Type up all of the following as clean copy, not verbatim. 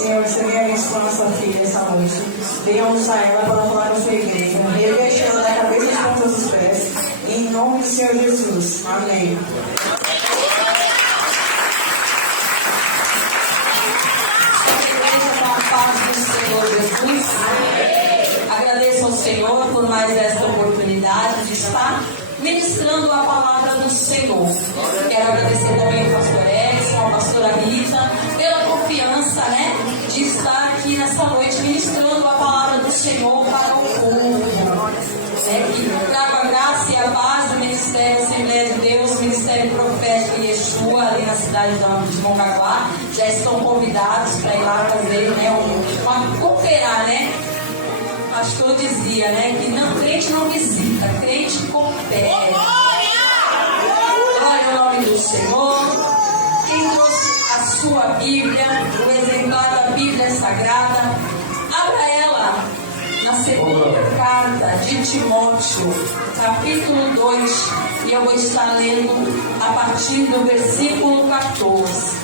Senhor, você vem abençoar nossa filha essa noite. Venha usar ela para falar na sua igreja. Reveste ela da cabeça aos pontas dos pés. Em nome do Senhor Jesus. Amém. Jesus. Agradeço ao Senhor por mais esta oportunidade de estar ministrando a palavra do Senhor. Quero agradecer também ao pastor Edson, à pastora Rita, pela confiança, de estar aqui nessa noite ministrando a palavra do Senhor para o povo. Que trago a graça e a paz do Ministério Assembleia de Deus, Ministério Profético Yeshua, ali na cidade de Mongaguá. Já estão convidados para ir lá fazer, cooperar, O pastor dizia, que crente não visita, crente coopera. Glória ao nome do Senhor. Quem trouxe a sua Bíblia, o exemplar da Bíblia Sagrada, abra ela na segunda carta de Timóteo, capítulo 2, e eu vou estar lendo a partir do versículo 14.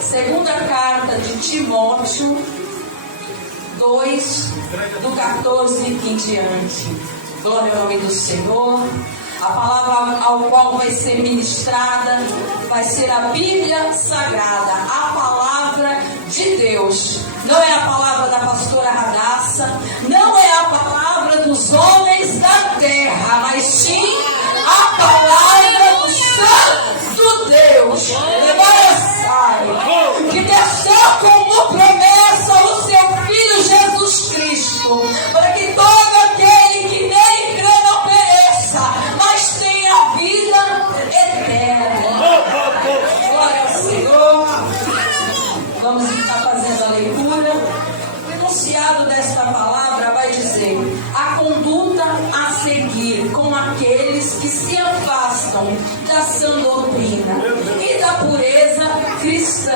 Segunda carta de Timóteo 2, do 14 em diante. Glória ao nome do Senhor. A palavra ao qual vai ser ministrada vai ser a Bíblia Sagrada, a palavra de Deus. Não é a palavra da pastora Radassa, não é a palavra dos homens da terra, mas sim a palavra do Santo Deus. Que deixou como promessa o seu Filho Jesus Cristo, para que todo aquele que nele crê não pereça, mas tenha vida eterna. Glória ao Senhor. Vamos estar fazendo a leitura. O enunciado desta palavra vai dizer: a conduta a seguir com aqueles que se afastam da sã doutrina e da pureza cristã.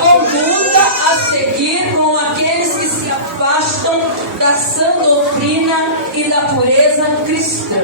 Conduta a seguir com aqueles que se afastam da sã doutrina e da pureza cristã.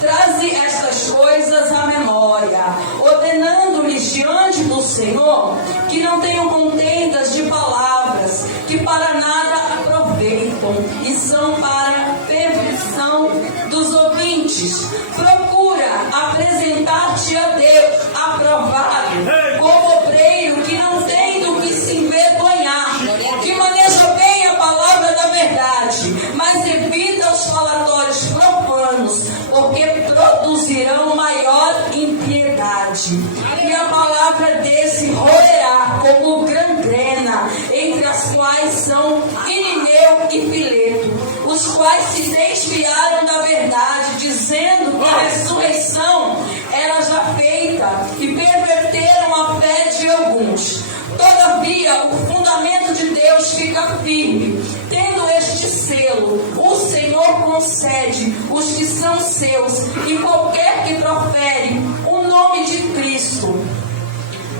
Traze estas coisas à memória, ordenando-lhes diante do Senhor que não tenham contendas de palavras, que para nada aproveitam e são para perversão dos ouvintes. Procura apresentar-te a Deus aprovado, como obreiro que não tem do que se envergonhar, que maneja bem a palavra da verdade, mas evita os falatórios profanos, porque produzirão maior impiedade. E a palavra desse roerá como gangrena, entre as quais são Irineu e Fileto, os quais se desviaram da verdade, dizendo que a ressurreição era já feita, e perverteram a fé de alguns. Todavia, o fundamento de Deus fica firme. Tendo este selo, o Senhor concede os que são seus, e qualquer que profere o nome de Cristo,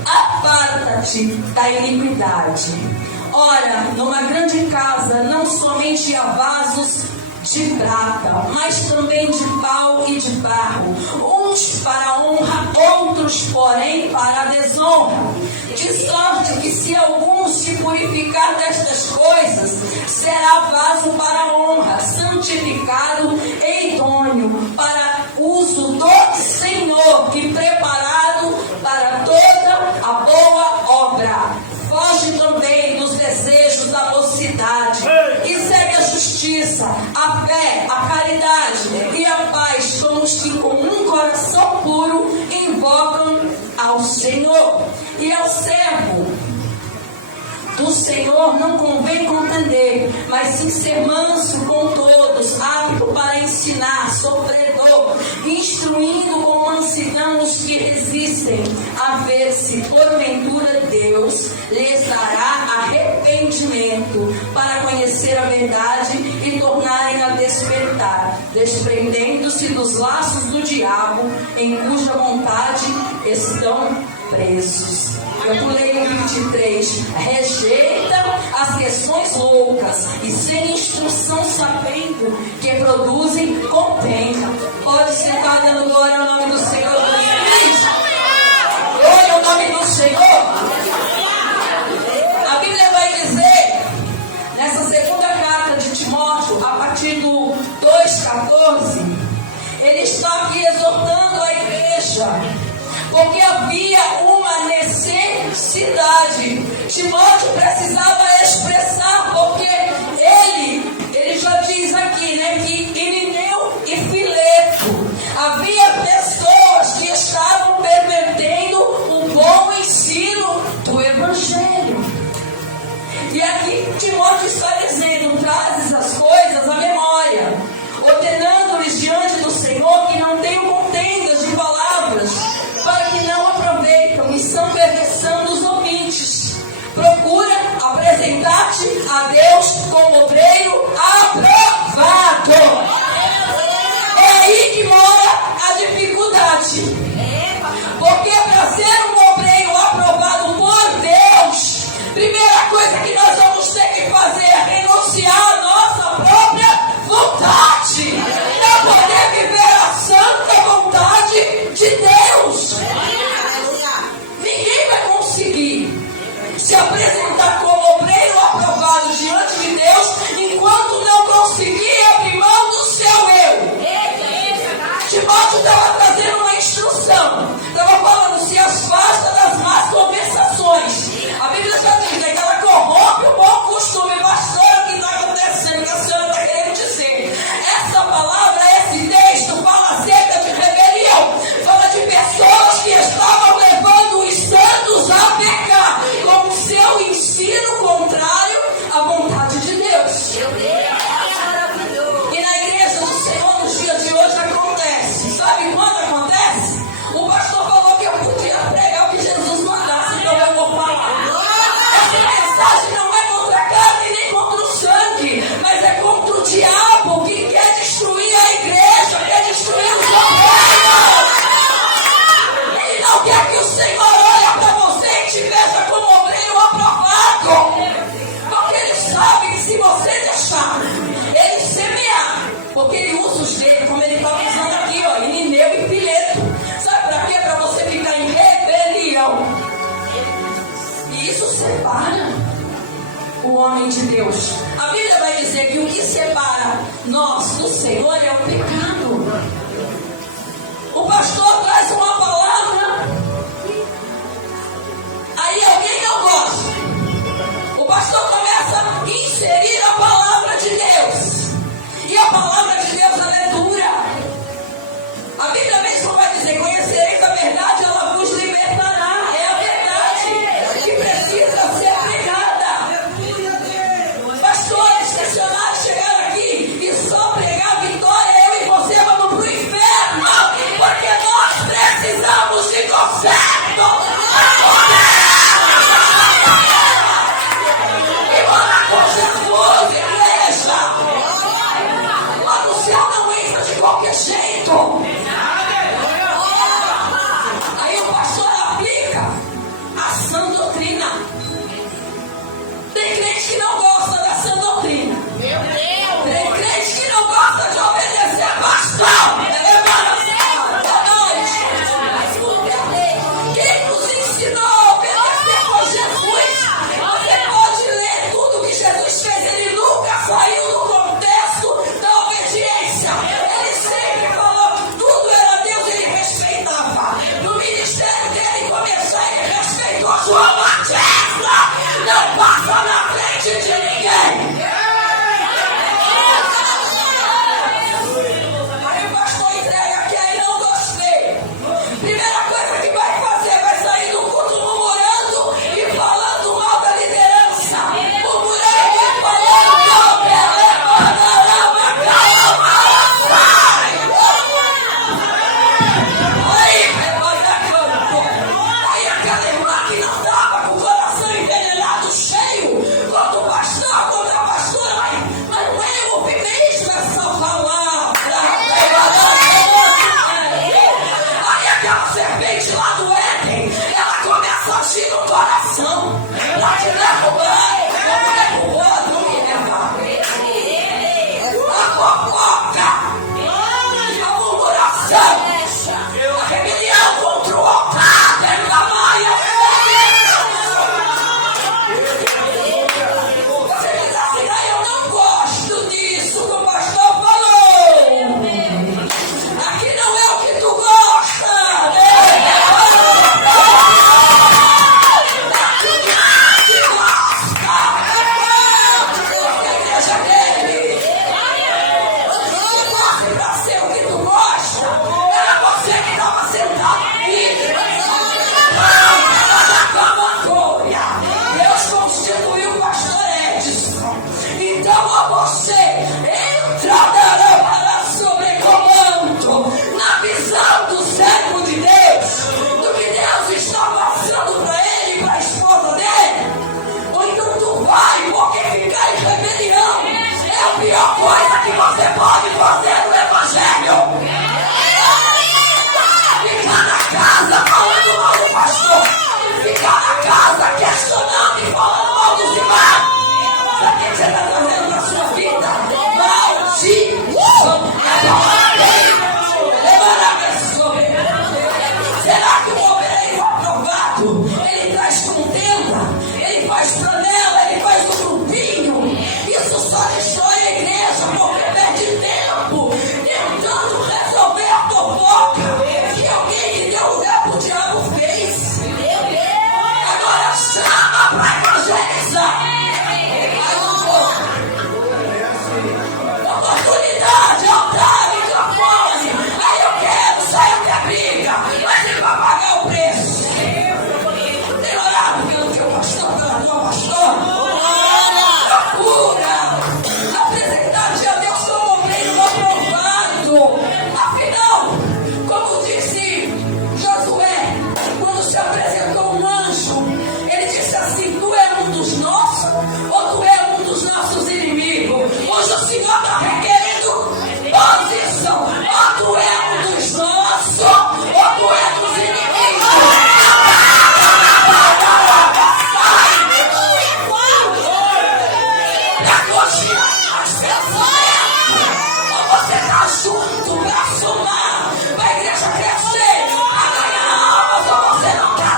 aparta-te da iniquidade. Ora, numa grande casa não somente há vasos de prata, mas também de pau e de barro, uns para a honra, outros, porém, para a desonra. De sorte que, se algum se purificar destas coisas, será vaso para a honra, santificado e idôneo para uso do Senhor, e preparado para toda a boa obra. Foge também dos desejos da mocidade e segue a justiça, a fé, a caridade e a paz com os que com um coração puro invocam ao Senhor. E ao servo do Senhor não convém contender, mas sim ser manso com todos, apto para ensinar, sofredor, instruindo com mansidão os que resistem, a ver se porventura Deus lhes dará arrependimento, para conhecer a verdade e tornarem a despertar, desprendendo-se dos laços do diabo, em cuja vontade estão presos. Eu pulei o 23. Rejeita as questões loucas e sem instrução sabendo que produzem contenda. Pode sentar dando glória ao nome do Senhor. Glória ao nome do Senhor. A Bíblia vai dizer autoridade. Timóteo precisava expressar, porque ele já diz aqui, né, que Irineu e Fileto, havia pessoas que estavam pervertendo o bom ensino do Evangelho. E aqui Timóteo está dizendo: trazes as coisas à memória, ordenando-lhes diante do Senhor que não tenham contendas de palavras, para que não aproveitam e são perversão dos ouvintes. Procura apresentar-te a Deus como obreiro aprovado. É aí que mora a dificuldade. Porque para ser um obreiro aprovado por Deus, primeira coisa que nós vamos ter que fazer é renunciar à nossa própria vontade, para poder viver a santa vontade de Deus. Ninguém vai conseguir se apresentar como obreiro aprovado diante de Deus enquanto não conseguir abrir mão do seu eu. Timóteo estava trazendo uma instrução, estava falando: se afasta das más conversações. A Bíblia já diz que ela corrompe o bom costume. Pastor, o que está acontecendo? Que a senhora está querendo dizer? Essa palavra, esse texto fala acerca de rebelião, fala de pessoas que estavam levando os santos a pecar com o seu ensino contrário à vontade de Deus. E na igreja do Senhor nos dias de hoje acontece. Sabe quando acontece? O pastor falou que eu podia pregar o que Jesus mandasse, então eu vou falar. Essa mensagem não é contra a carne nem contra o sangue, mas é contra o diabo que quer destruir a igreja, quer destruir os obreiros. Ele não quer que o Senhor olhe para você e te veja como obreiro aprovado, porque ele sabe que se você deixar ele semear, porque ele usa os dedos, como ele está usando aqui, ó, Irineu e Fileto. Sabe para quê? Para você ficar em rebelião. E isso separa o homem de Deus. A Bíblia vai dizer que o que separa nós do Senhor é o pecado. O pastor traz uma palavra, aí alguém não gosta. O pastor começa a inserir a palavra de Deus. E a palavra de Deus, ela é dura. A Bíblia mesmo vai dizer: conhecereis a verdade, ela vos libertará. É a verdade que precisa ser pregada. Pastor, é excepcional chegar aqui e só pregar vitória, eu e você faz panela, ele faz um grupinho. Isso só destrói a igreja, porque perde tempo tentando resolver a fofoca que alguém que deu lugar pro diabo fez. Agora chama pra evangelizar. Oportunidade, altar, microfone. Aí eu quero, sai minha briga, mas ele vai pagar o preço. Tem orado pelo teu pastor, pela tua pastor? Procura apresentar diante a Deus como obreiro aprovado. Afinal, como disse Josué, quando se apresentou um anjo, ele disse assim: tu é um dos nossos ou tu é um dos nossos inimigos? Hoje o Senhor está requerendo posição. Ou tu é um dos nossos ou tu é dos inimigos. Pra continuar as pessoas, ou você está junto pra somar, pra igreja crescer, a ganhar almas, ou você não dá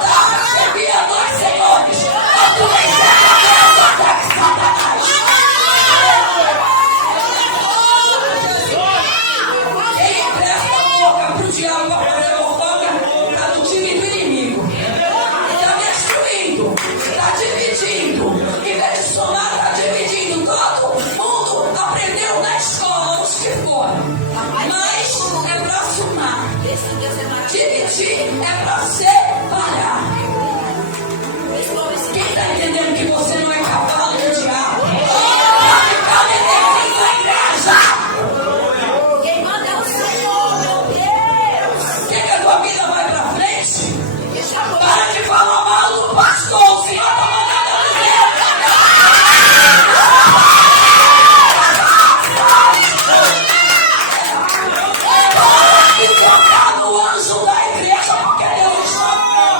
pra servir a dois senhores, ou tu vem ser a Deus ou serve Satanás. Quem empresta a boca pro diabo pra fazer fofoca, tá no time do inimigo. Tá destruindo, tá dividindo. Em vez de somar, tá dividindo. Todo mundo aprendeu na escola, os que foram. Mas é pra somar. Dividir é pra separar. Quem tá entendendo que você não é cavalo do diabo? Vai ficar beneficio na igreja. Quem manda é o Senhor, meu Deus. Quer que a tua vida vai pra frente? Para de falar mal do pastor. O Senhor tá mandando eu dizer. Para de tocar no anjo da igreja, porque Deus chamou.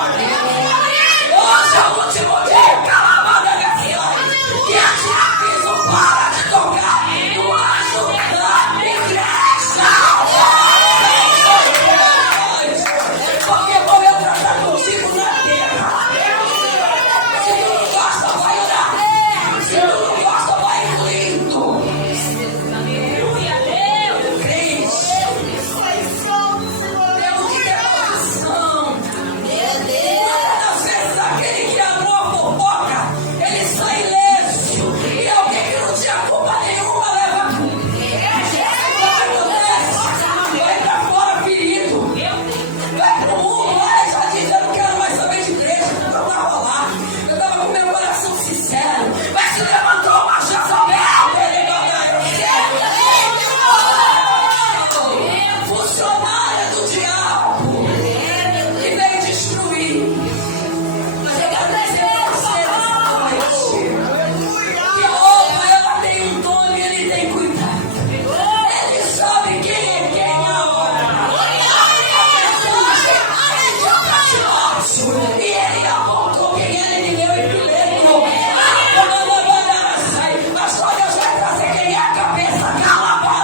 Hoje é o último dia, calamada minha que a te aviso, para de tocar no anjo da igreja. Porque vou eu tratar contigo na terra. Se tu não gosta, vai orar. Se tu não gosta, vai incluindo. Crente, temos que ter posição. Muitas vezes aquele que abriu a fofoca, ele sai ileso. E alguém que não tinha culpa nenhuma leva a culpa. Vai pra fora ferido. Vai pro mundo, olha, já diz, eu não quero mais saber de igreja, não vai rolar. Eu tava com meu coração sincero, mas se levantou uma Jezabel, ele funcionária do diabo, que veio destruir. Mas eu quero dizer pra você nessa noite, que a outra, ela tem um dono e ele tem cuidado. Ele sabe quem é quem agora. E ele apontou quem ele me deu e me levou. Mas só Deus vai trazer quem é a cabeça. Cala a boca.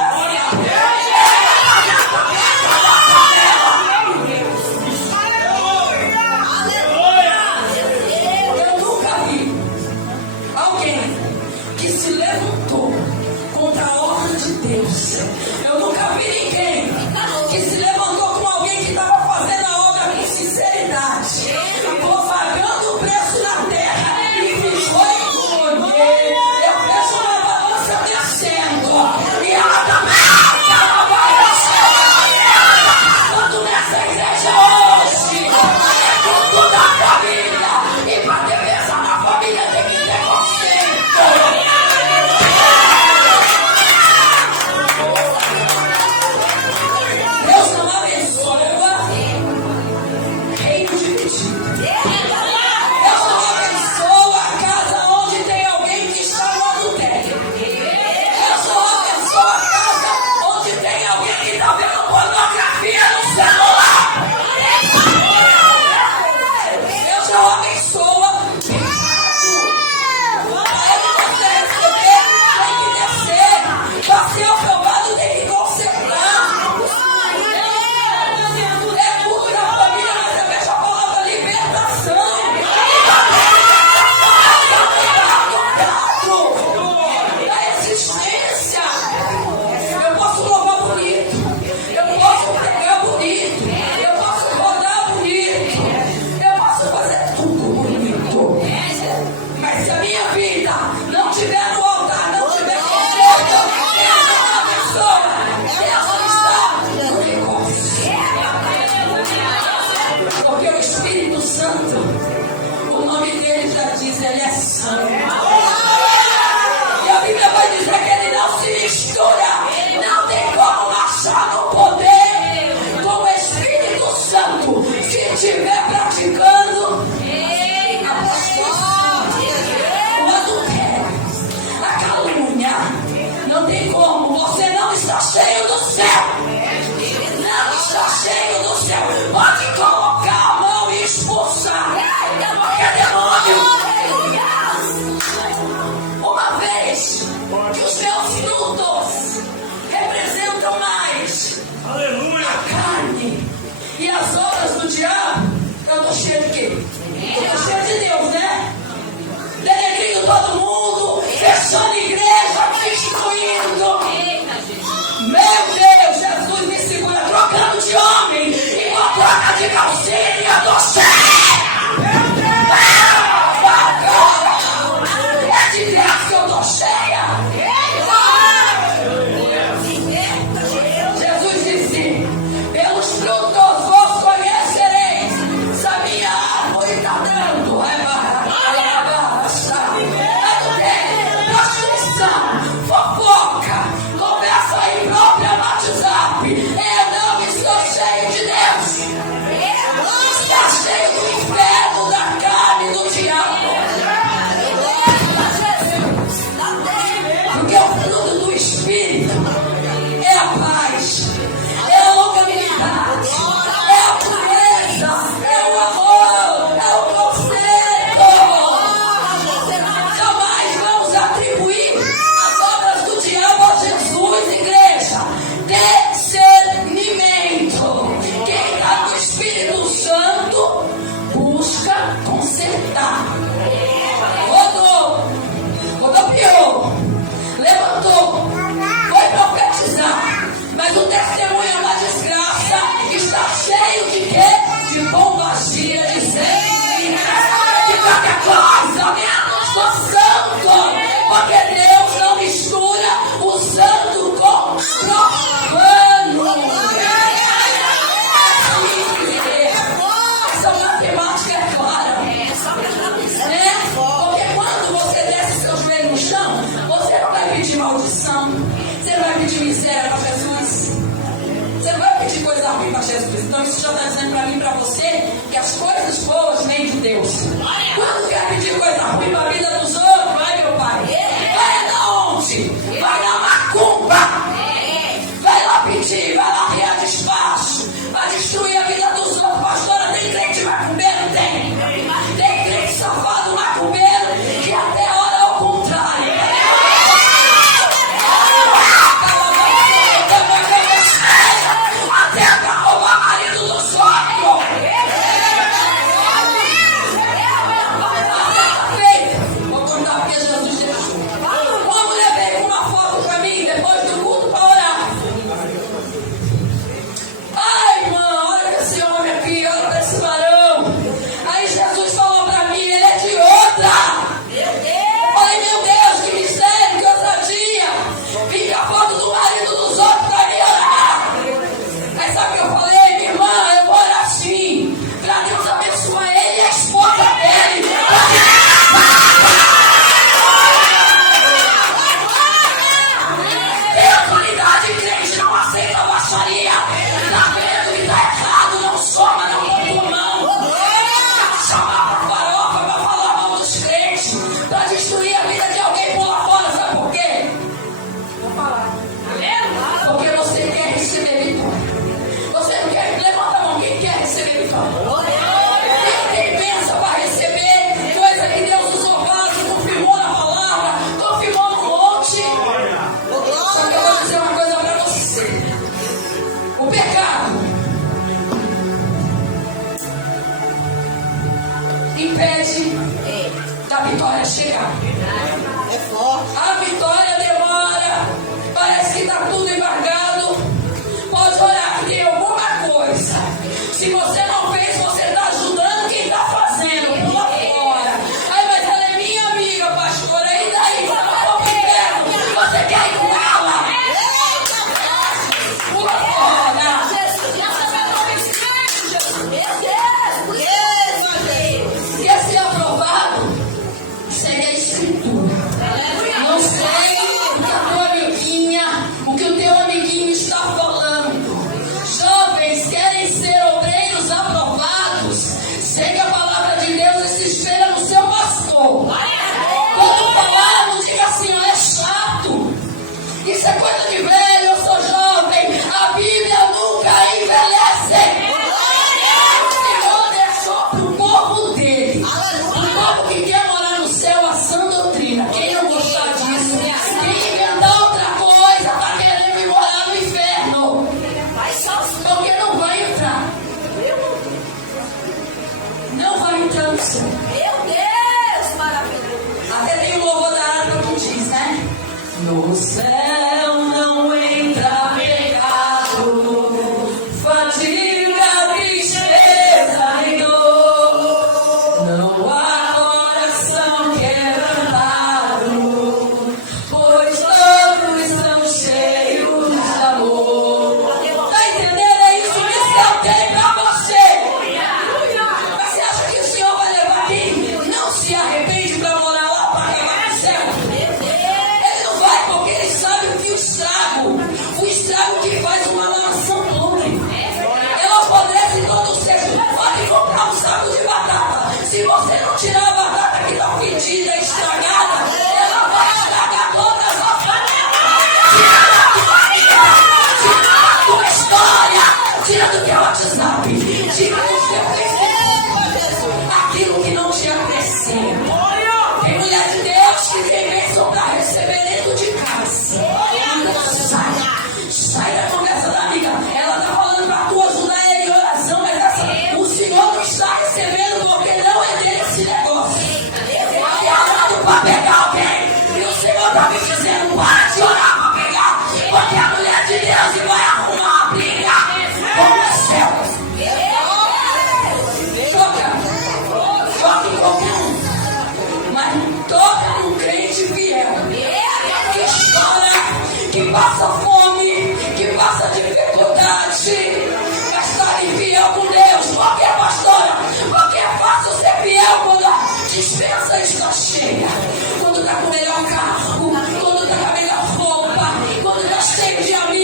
Eu nunca vi alguém que se levantou contra a obra de Deus. Eu nunca vi ninguém que se levantou com alguém que estava fazendo a obra com sinceridade, pagando o preço na terra e ficou escolher. Eu vejo uma balança descendo e ela também ela vai descer. Quando nessa igreja hoje é tudo da família, e para ter bênção na família tem que ter conceito. miséria para Jesus? Você não vai pedir coisa ruim para Jesus. Então isso já está dizendo para mim e para você que as coisas boas vêm de Deus. Quando quer pedir coisa ruim para a vida dos outros, vai, meu pai. Vai na onde? Vai na macumba. Vai lá pedir, vai lá criar despacho. Vai destruir a vida dos outros. Pastora, tem crente macumbeiro? Tem. Tem crente safado macumbeiro que até ora ao contrário. Até agarrou o marido do sogro. Vou contar porque Jesus deixou. Uma mulher veio com uma foto pra mim depois do culto pra orar. Ai, irmã, olha pra esse homem aqui, olha pra esse varão. Aí Jesus falou pra mim, ele é de outra. Falei, meu Deus, que mistério, que ousadia. Vim com a foto do marido dos outros pra me orar. Aí sabe o que eu falei, minha irmã? Eu vou orar sim. Pra Deus abençoar ele e a esposa dele. Tem autoridade, crente, não aceita baixaria. Tá vendo que tá errado, não soma, não põe tua mão. Chamar pra farofa pra falar mal dos crentes, pra destruir a vida de alguém por lá fora, sabe por quê? Vou falar. Porque você quer receber vitória. Você não quer? Levanta a mão, quem quer receber vitória? Quem pensa para receber coisa que Deus usou vaso, confirmou na palavra, confirmou no monte. Só que eu vou dizer uma coisa para você. O pecado impede da vitória chegar. A vitória demora. Parece que está tudo embargado. Pode orar que tem alguma coisa. Se você não fez, você está ajudando quem está fazendo. Pula fora. Ai, mas ela é minha amiga, pastora. E daí? Você não for pro inferno. Você quer ir com ela? Pula fora. Quer ser aprovado? Segue a escritura. Não sei o que a tua amiguinha, o que o teu amiguinho está falando. Jovens querem ser obreiros aprovados. Segue a palavra de Deus e se espelha no seu pastor. Quando falar, não diga assim, ó, é chato. Isso é coisa de velho, eu sou jovem. A Bíblia nunca envelhece. O Senhor deixou para o povo dele. O povo que quer morar no céu a sã doutrina. Quem não gostar disso, quem inventar outra coisa, está querendo ir morar no inferno. Porque não vai entrar. Não vai entrar no céu. Até tem um louvor da harpa que diz, né? No céu não entra pecado, fadiga, tristeza e dor. Não há coração quebrantado, pois todos são cheios de amor. Tá entendendo? É isso que eu tenho pra você. Mas você acha que o Senhor vai levar quem não se arrepende pra morar lá pra acabar no céu? Ele não vai, porque ele sabe o que o estrago que faz uma nação podre. Ela apodrece todo o seco. Pode comprar um saco de batata. Se você não tirar a batata que está fedida, estragada, ela vai estragar todas as panelas. Tira da tua história, tira do teu WhatsApp, tira do seu Facebook, aquilo que não te acrescenta. Tem mulher de Deus que tem bênção para receber dentro de casa. Sai da conversa da amiga. Ela está falando para tu ajudar ele em oração, mas o Senhor não está recebendo porque não é dele esse negócio. Ele é orando para pegar alguém. E o Senhor está me dizendo, para de orar para pegar, porque a mulher de Deus vai arrumar uma briga com os céus. Toca em qualquer um, mas toca num crente fiel, que chora, que passa fome, que passa dificuldade, mas está fiel com Deus. Por que, pastora? Porque é fácil ser fiel quando a dispensa está cheia, quando está com o melhor carro, quando está com a melhor roupa, quando está cheio de amigos.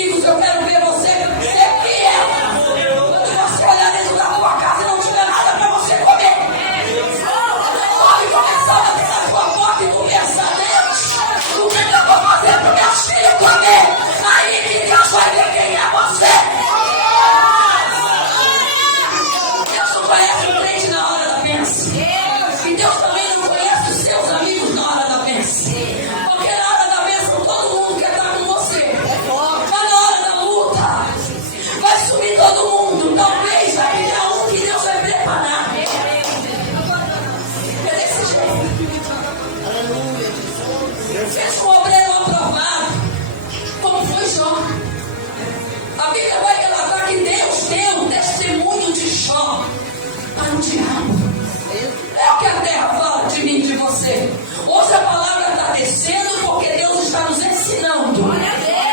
você. Hoje a palavra está descendo porque Deus está nos ensinando. A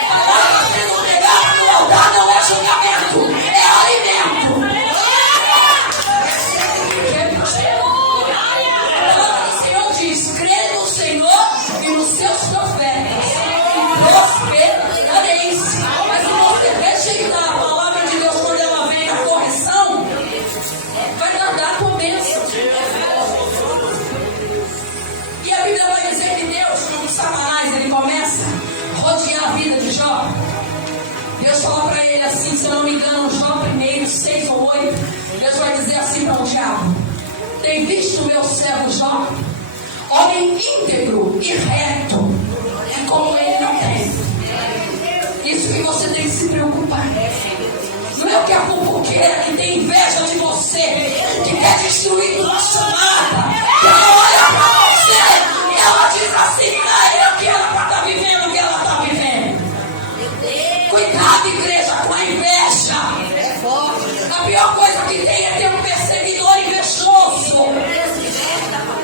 palavra sendo pregada no altar não é julgamento, é alimento. A palavra do Senhor diz: crê no Senhor e nos seus profetas e prosperareis. Mas se você rejeitar a palavra de Deus quando ela vem a correção, vai nadar com bênção. E a Bíblia vai dizer que Deus, como Satanás, ele começa a rodear a vida de Jó. Deus fala para ele assim, se eu não me engano, Jó 1:6 ou 8, Deus vai dizer assim para o diabo: tem visto o meu servo Jó, homem íntegro e reto, e como ele não tem. Isso que você tem que se preocupar. Não é o que a fofoqueira que tem inveja de você, que quer destruir tua chamada, que ela olha para você e ela diz assim: não é o que ela está vivendo, o que ela está vivendo. Cuidado, igreja, com a inveja. A pior coisa que tem é ter um perseguidor invejoso.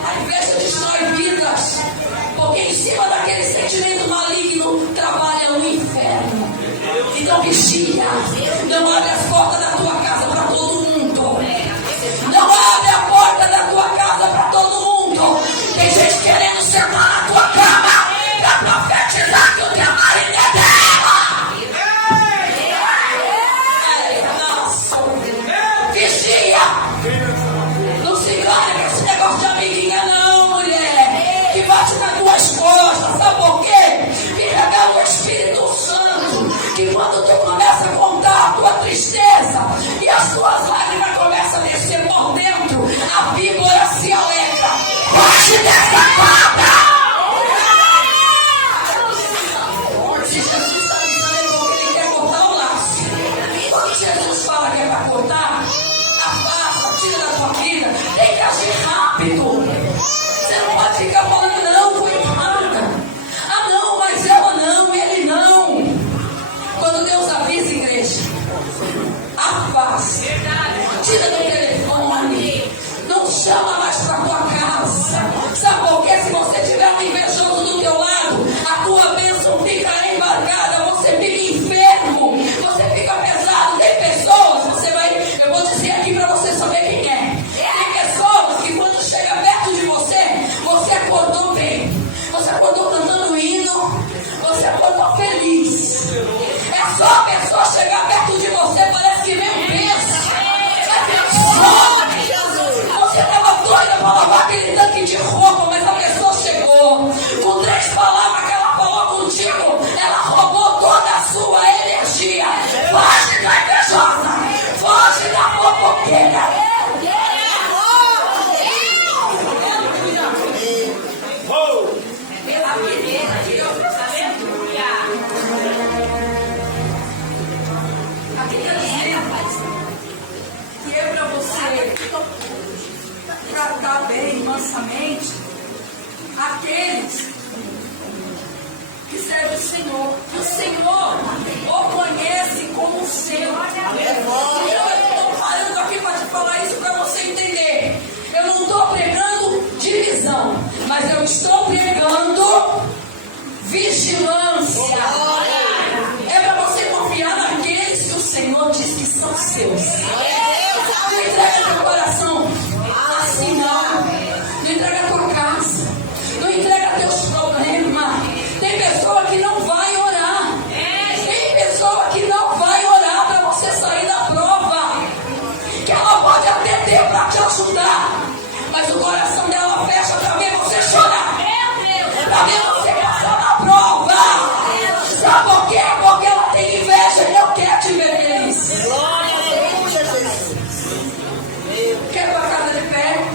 A inveja destrói vidas, porque em cima daquele sentimento maligno trabalha o inferno. Então vigia, não abre as portas da tua casa para todo mundo. Não abre a porta da tua casa para todo mundo. Tem gente querendo sentar na tua cama para profetizar que o teu marido é dela. Vigia. Não se engane com esse negócio de amiguinha não, mulher, que bate nas tuas costas. Sabe por quê? Que revela o Espírito Santo, que quando tu começa a contar a tua tristeza e as tuas lágrimas começam a descer por dentro, a víbora se alegra. Foge dessa cobra! Se Jesus está dizendo aí porque ele quer cortar o laço, quando Jesus fala que é para cortar, afasta, tira da tua vida, tem que agir rápido. Você não pode ficar falando: não, foi errada. Ah não, mas ela não, ele não. Quando Deus avisa, igreja, afasta, tira do telefone, não chama mais para tua casa. Sabe por quê? Se você tiver um invejoso do teu lado, a tua bênção fica embargada, você fica enfermo, você fica pesado. Tem pessoas, eu vou dizer aqui para você saber quem é. Tem pessoas que quando chega perto de você, você acordou bem, você acordou cantando hino, você acordou feliz. É só a pessoa chegar perto de você, parece que vem um peso. Você estava doida para lavar aquele tanque de roupa, mas a pessoa chegou com 3 palavras que ela falou contigo, ela roubou toda a sua energia. Foge da invejosa, foge da fofoqueira. Que é para você tratar bem, mansamente, aqueles que servem o Senhor. Que o Senhor o conhece como o seu. Então eu estou parando aqui para te falar isso para você entender. Eu não estou pregando divisão, mas eu estou pregando vigilância. É para você confiar naqueles que o Senhor diz que são seus. Não entrega teu coração assim não. Não entrega tua casa. Não entrega teus problemas. Tem pessoa que não vai orar. Tem pessoa que não vai orar para você sair da prova. Que ela pode até ter para te ajudar, mas o coração dela fecha para ver você chorar, para ver você passar na prova. Sabe por quê? Porque ela tem inveja e não quer te ver feliz. Quer tua casa de pé?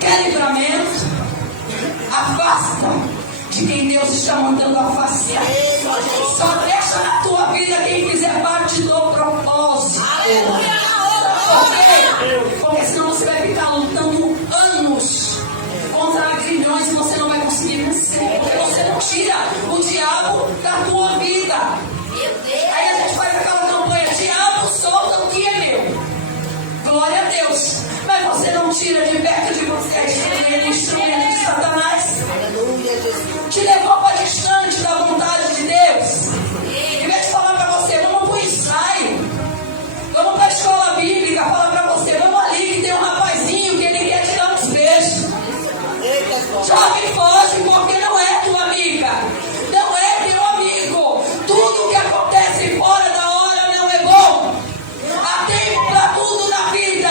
Quer livramento? Afasta de quem Deus está mandando afastar. Só deixa na tua vida quem fizer parte do propósito. Porque senão você vai ficar lutando anos contra agrilhões e você não vai conseguir vencer. Porque você não tira o diabo da tua vida. Aí a gente faz aquela campanha: diabo, solta o que é meu. Glória a Deus. Mas você não tira de perto de você a instrumento de Satanás. corre, foge, porque não é tua amiga. Não é teu amigo. Tudo que acontece fora da hora não é bom. Há tempo para tudo na vida.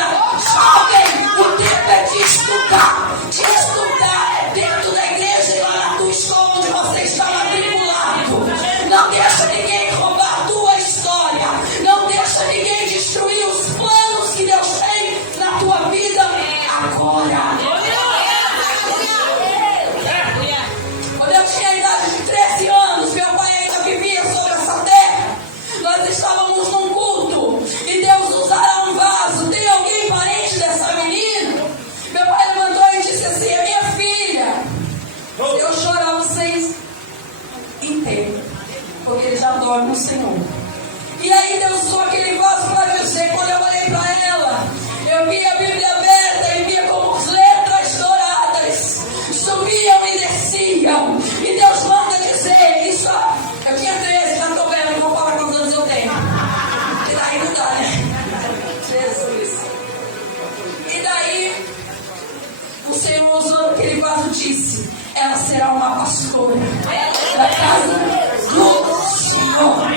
Jovem, o tempo é de estudar. De estudar dentro da igreja e lá na tua escola onde você está matriculado. Não deixa ninguém roubar a tua história. Não deixa ninguém destruir os planos que Deus tem na tua vida agora. Quando eu tinha a idade de 13 anos, meu pai ainda vivia sobre essa terra. Nós estávamos num culto e Deus usará um vaso. Tem alguém parente dessa menina? Meu pai levantou e disse assim: é minha filha. Eu chorava, vocês entendem, porque ele já dorme no Senhor. E aí Deus usou aquele vaso para dizer, quando eu olhei para ela, eu vi a Bíblia aberta e via como as letras douradas subiam e desciam. E Deus manda dizer, isso, eu tinha 13, já estou vendo, não vou falar quantos anos eu tenho. E daí não dá, né? Jesus. E daí, o Senhor usando aquele vaso disse, ela será uma pastora da casa do Senhor.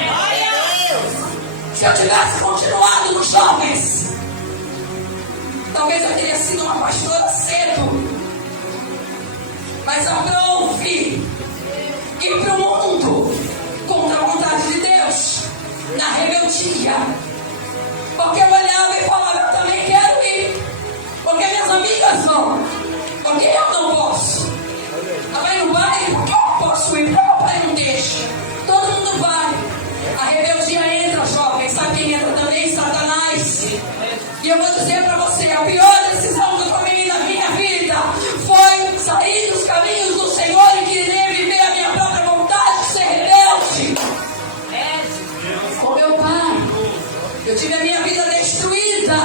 Se eu tivesse continuado nos jovens, talvez eu teria sido uma pastora cedo. Mas aprove ir para o mundo contra a vontade de Deus, na rebeldia. Porque eu olhava e falava, eu também quero ir. Porque minhas amigas vão. Porque eu não posso. A mãe não vai, porque eu posso ir. Porque o pai não deixa. Todo mundo vai. A rebeldia entra, jovem. Sabe quem entra também? Satanás. E eu vou dizer para você, a pior decisão que eu tomei na minha vida foi sair dos caminhos do Senhor e querer viver a minha própria vontade, ser rebelde. Com meu pai, eu tive a minha vida destruída,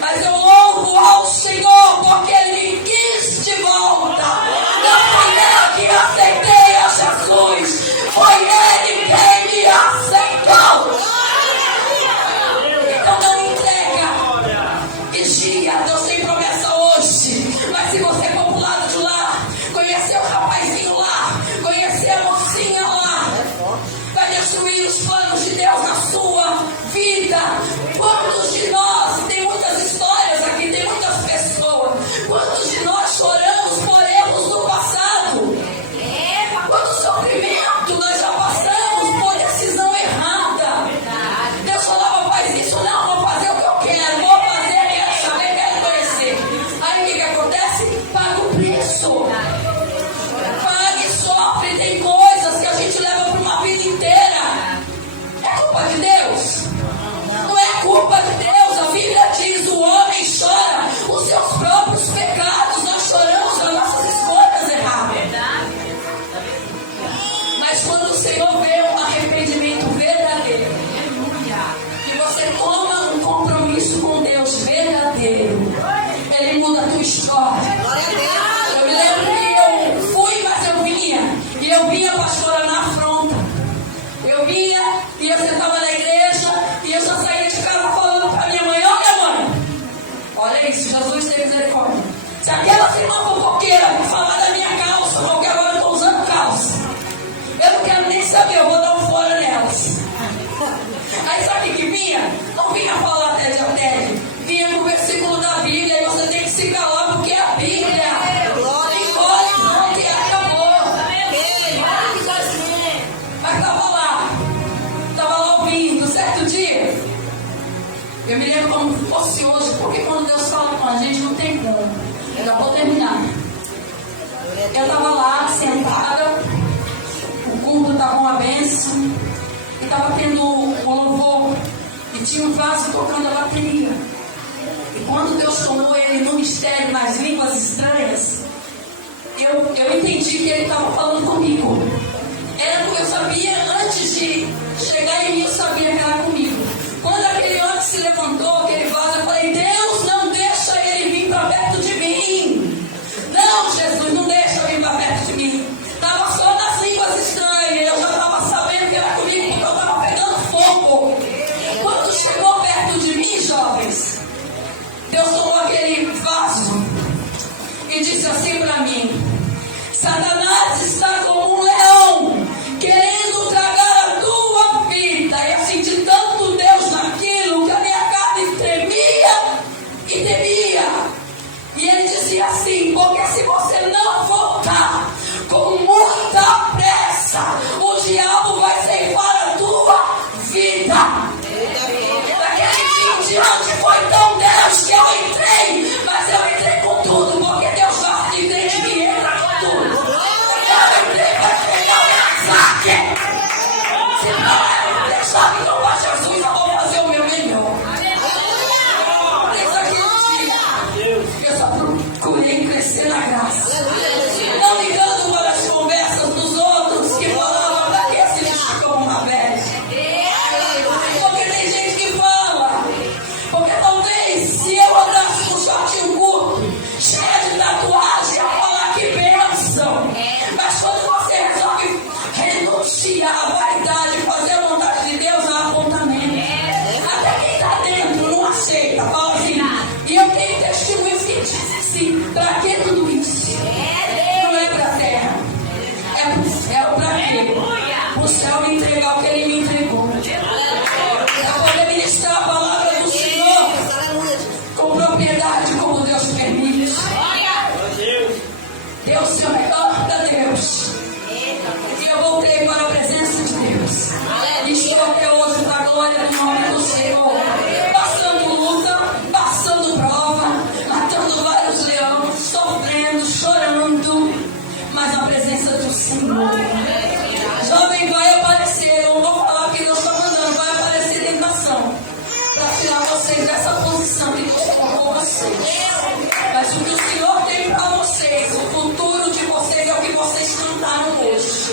mas eu louvo ao Senhor porque Ele me quis de volta. Não foi eu que aceitei a Jesus, foi Ele quem me aceitou. Então não entrega, vigia. Deus tem promessa hoje, mas se você for pro lado de lá, conhecer o rapazinho lá, conhecer a mocinha lá, vai destruir os planos de Deus na sua vida. Quantos de nós, tem muitas histórias aqui, tem muitas pessoas, quantos de nós choramos por erros do passado? Quanto sofrimento nós já passamos por decisão errada? Deus falava, faz isso, não, vou fazer o que eu quero, vou fazer, quero saber, quero conhecer. Aí o que acontece? Paga o preço. Paga e sofre. Tem coisas que a gente leva para uma vida inteira. É culpa de Deus? Não é culpa de Deus. A Bíblia diz, o homem chora os seus próprios pecados. Nós choramos as nossas escolhas erradas. Mas quando o Senhor vê um arrependimento verdadeiro, que você toma um compromisso com Deus verdadeiro, Ele muda a tua história. Eu me lembro que eu fui, mas eu vinha. E eu vinha, pastora, na afronta. Eu vinha e eu sentava na igreja e eu só saía de casa falando para minha mãe, ó minha mãe, olha isso, Jesus tem misericórdia. Se aquela irmã fofoqueira falar da minha calça, porque agora eu estou usando calça, eu não quero nem saber, eu vou dar um fora nelas. Aí sabe o que vinha? Não vinha falar até de até, vinha com o versículo da Bíblia e você tem que se calar porque é a Bíblia. E foi, pronto, e acabou. Mas estava lá ouvindo, certo dia. Eu me lembro como se fosse hoje, porque quando Deus fala com a gente não tem como. Eu já vou terminar. Eu estava lá sentada, o culto estava uma bênção, e estava tendo o louvor, e tinha um vaso tocando a bateria. E quando Deus tomou ele no mistério, nas línguas estranhas, eu entendi que ele estava falando comigo. Eu sabia, antes de chegar em mim, eu sabia que era comigo. Quando aquele homem se levantou, aquele vaso, eu falei, Deus, não deixa ele vir para perto de mim. Não, Jesus, não deixa ele vir para perto de mim. Estava só nas línguas estranhas, eu já estava sabendo que era comigo, porque eu estava pegando fogo. Quando chegou perto de mim, jovens, Deus tomou aquele vaso e disse assim para mim, Satanás está como um leão, querendo tragar a tua vida. E eu senti tanto Deus naquilo que a minha carne tremia e temia. E ele dizia assim: porque se você não voltar com muita pressa, o diabo vai ceifar a tua vida. Daquele dia em diante foi tão Deus que eu entrei, mas eu entrei com tudo, porque Deus gosta de gente que entra com tudo. Eu entrei para pegar o meu saque. Se não deixar que não vá Jesus, eu vou fazer o meu melhor. Desde aquele dia, eu só procurei crescer na graça, não ligando para as conversas dos outros que falavam da que se vestir como uma velha. Porque tem gente que fala, porque talvez se eu andasse com shortinho curto, cheia de tatuagem, ia falar que bênção. Mas quando você resolve renunciar à vaidade, fazer a vontade de Deus, é um apontamento. Até quem está dentro não aceita, fala assim. E eu tenho testemunhos que dizem assim: para que tudo isso? Não é para a terra, é para o céu. Para quê? O céu me entregar o que ele me entregou. Eu poder ministrar a palavra do Senhor com propriedade, como Deus permite. Deus se retorna, Deus. E eu voltei para a presença de Deus. E estou até hoje na glória do nome do Senhor. Passando luta, passando prova, matando vários leões, sofrendo, chorando, mas na presença do Senhor. Jovem, vai aparecer, eu não vou falar que Deus está mandando, vai aparecer tentação para tirar vocês dessa posição que Deus colocou vocês. Mas o que o Senhor tem para vocês, o futuro de vocês é o que vocês cantaram hoje.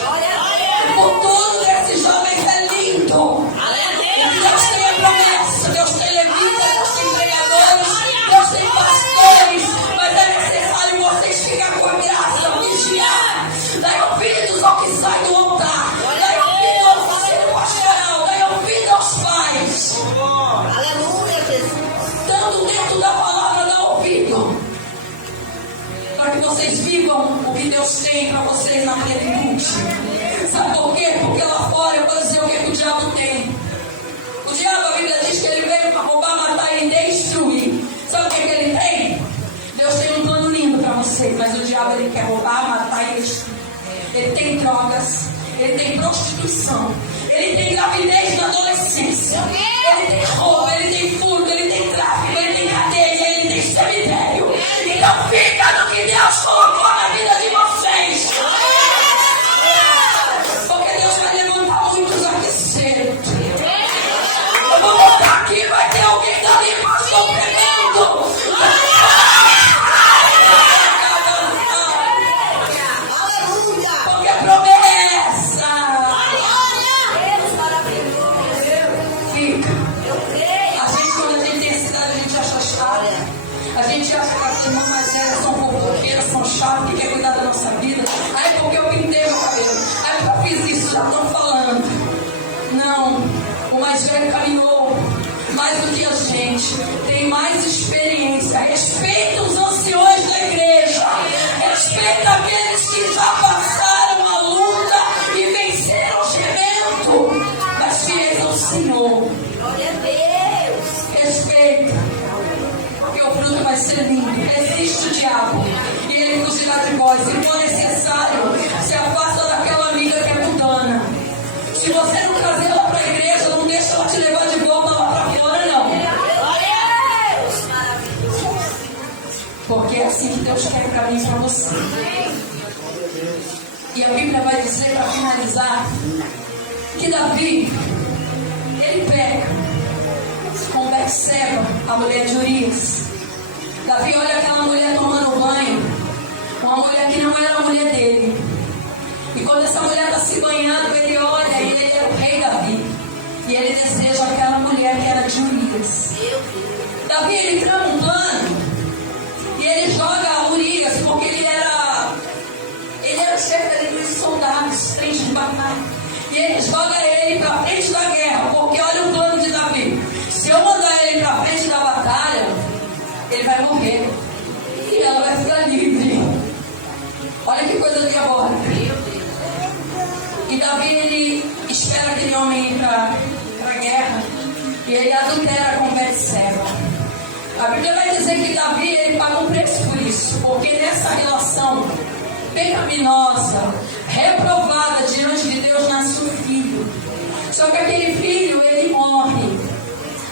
O futuro desses jovens é lindo. Deus tem a promessa, Deus tem levitas, Deus tem pregadores, Deus tem pastores, mas é necessário vocês ficarem com graça, vigiar, dar ouvidos ao que sai do altar, dar ouvido ao conselho pastoral, dar ouvido aos pais. Tanto dentro da palavra, dá ouvido, para que vocês vivam o que Deus tem para vocês na plenitude. Sabe por quê? Porque lá fora eu vou dizer o que o diabo tem. O diabo, a Bíblia diz que ele veio para roubar, matar e destruir. Sabe o que ele tem? Deus tem um plano lindo para vocês, mas o diabo ele quer roubar, matar e destruir. Ele tem drogas, ele tem prostituição, ele tem gravidez na adolescência, ele tem roubo, ele tem furto, ele tem tráfico, ele tem cadeia, ele tem cemitério. Então fica no que Deus colocou na vida de vocês. Porque Deus vai levantar muitos aqui cedo. Eu vou voltar aqui, vai ter alguém dali, pastor, pregando. Porque a promessa fica. A gente, quando a gente tem esse cidade, a gente acha chato. A gente acha que as irmãs mais velhas são fofoqueiras, são chatas, que quer cuidar da nossa vida. Aí porque eu pintei meu cabelo, aí porque eu fiz isso, já estão falando. Não, o mais velho caminhou mais do que a gente, tem mais experiência. Respeita os anciões da igreja, respeita aqueles que já passaram a luta e venceram o gemento, mas fiéis ao Senhor. Glória a Deus. Respeita, porque o fruto vai ser lindo. Resiste o diabo e ele fugirá de vós. Se for necessário, se afasta daquela amiga que é mundana. Se você não trazer ela para a igreja, não deixa ela te levar de volta lá para fora, não. Glória a Deus. Maravilhoso. Porque é assim que Deus quer para mim e para você. E a Bíblia vai dizer, para finalizar, que Davi, ele pega com Betseba, a mulher de Urias. Davi olha aquela mulher tomando banho, uma mulher que não era a mulher dele. E quando essa mulher está se banhando, ele olha e ele é o rei Davi. E ele deseja aquela mulher que era de Urias. Davi, ele trama um plano e ele joga Urias, porque ele era o chefe dos soldados, frente de batalha. E ele joga ele para frente da guerra, porque olha o plano de Davi. Se eu mandar ele para frente da batalha, ele vai morrer. E ela vai ficar livre. Olha que coisa Davi, ele espera aquele homem ir para a guerra e ele adultera com Betseba. A Bíblia vai dizer que Davi, ele paga um preço por isso, porque nessa relação pecaminosa, reprovada diante de Deus, nasce um filho. Só que aquele filho, ele morre.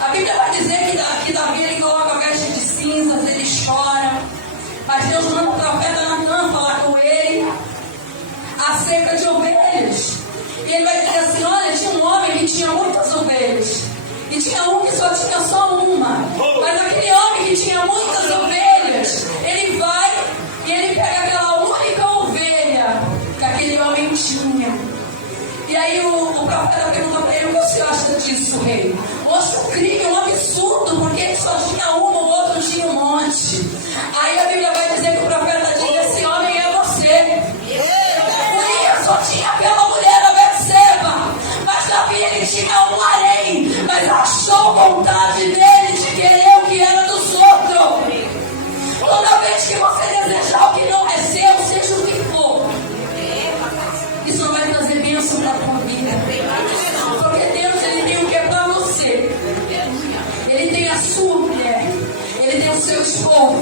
A Bíblia vai dizer que Davi, ele coloca veste de cinzas, ele chora. Mas Deus manda o profeta Natan falar com ele acerca de ovelhas. E ele vai dizer assim: olha, tinha um homem que tinha muitas ovelhas. E tinha um que só tinha só uma. Mas aquele homem que tinha muitas ovelhas, ele vai e ele pega aquela única ovelha que aquele homem tinha. E aí o profeta pergunta para ele: o que o senhor acha disso, rei? Moço, um crime, um absurdo, porque ele só tinha uma, o outro tinha um monte. Aí a Bíblia vai dizer que o profeta diz: esse homem é você. Urias só tinha aquela mulher, a Betseba. Mas Davi, ele tinha um harém, mas achou vontade dele de querer o que era dos outros. Toda vez que você desejar o que não é seu, seja o que for, isso não vai trazer bênção para a tua vida. Porque Deus, ele tem o que é para você. Ele tem a sua mulher, ele tem o seu esposo,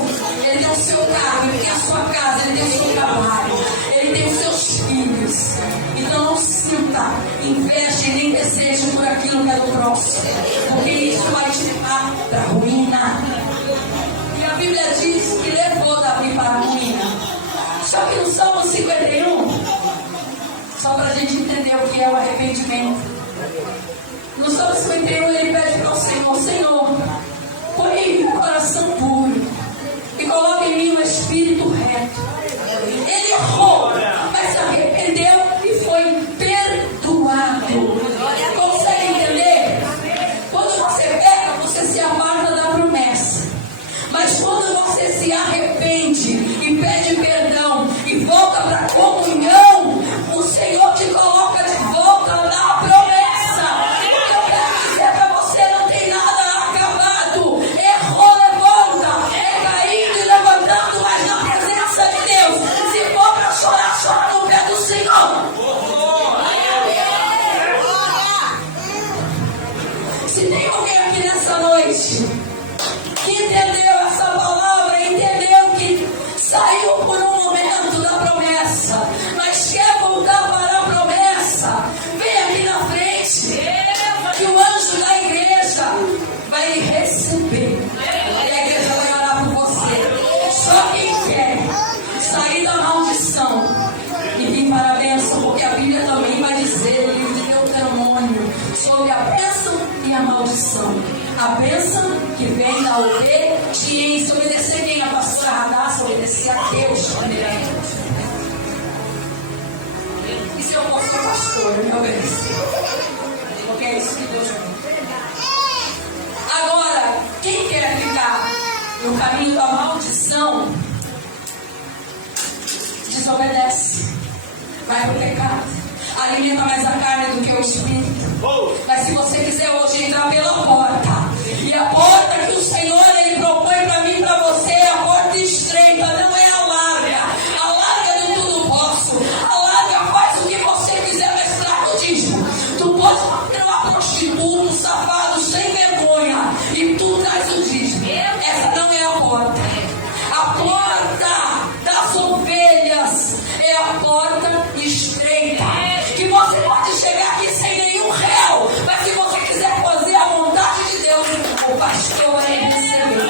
ele tem o seu carro, ele tem a sua casa, ele tem o seu trabalho, ele tem os seus filhos. Então não sinta inveja e nem desejo por aquilo que é do próximo, porque isso vai te levar para a ruína. E a Bíblia diz que levou Davi para a ruína. Só que no Salmo 51, só para a gente entender o que é o arrependimento, no Salmo 51 ele pede para o Senhor: Senhor, põe em mim um coração puro e coloca em mim um espírito reto. Ele errou, mas se arrependeu e foi perdoado. Consegue entender? Quando você peca, você se aparta da promessa. Mas quando você se arrepende e pede perdão e volta para a comunhão, o Senhor te coloca de volta na promessa. Eu quero dizer para você: não tem nada acabado. Errou, levanta. É caindo e levantando, mas na presença de Deus. Se for para chorar, chora no pé do Senhor. Se tem alguém aqui nessa noite que entendeu essa palavra, entendeu que saiu por um momento da promessa, mas quer voltar para a promessa, vem aqui na frente, que o anjo da igreja vai lhe receber, e a igreja vai orar por você. Só quem quer sair da maldição e vir para a bênção, porque a Bíblia também vai dizer no livro de Deuteronômio sobre a bênção e a maldição. A bênção que vem da obediência. Obedecer quem? A pastora Radassa, obedecer a Deus. E se eu fosse o pastor, eu me obedecer, porque é isso que Deus quer. Agora, quem quer ficar no caminho da maldição, desobedece, vai para o pecado, alimenta mais a carne do que o espírito. Mas se você quiser hoje entrar pela porta, e a porta que o Senhor ele propõe para mim e para você é a porta estreita, não é a larga. A larga do tudo posso, a larga faz o que você quiser, mas traz o dízimo. Tu pode ter uma prostituta, um safado sem vergonha, e tu traz o dízimo. Essa não é a porta. A porta das ovelhas é a porta estreita, que você pode chegar aqui sem nenhum real, mas se você quiser fazer a vontade de Deus, o pastor vai receber.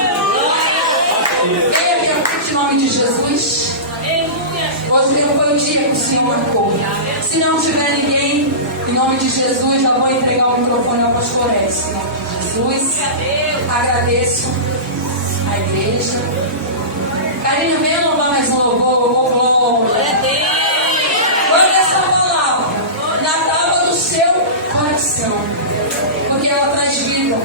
Venha aqui na frente em nome de Jesus. Hoje foi o dia que o Senhor marcou. Se não tiver ninguém, em nome de Jesus, já vou entregar o microfone ao pastor Edson. Em nome de Jesus, agradeço a igreja. Carinha, venha louvar mais um louvor. Guarda essa palavra na tábua do seu coração, porque ela traz vida.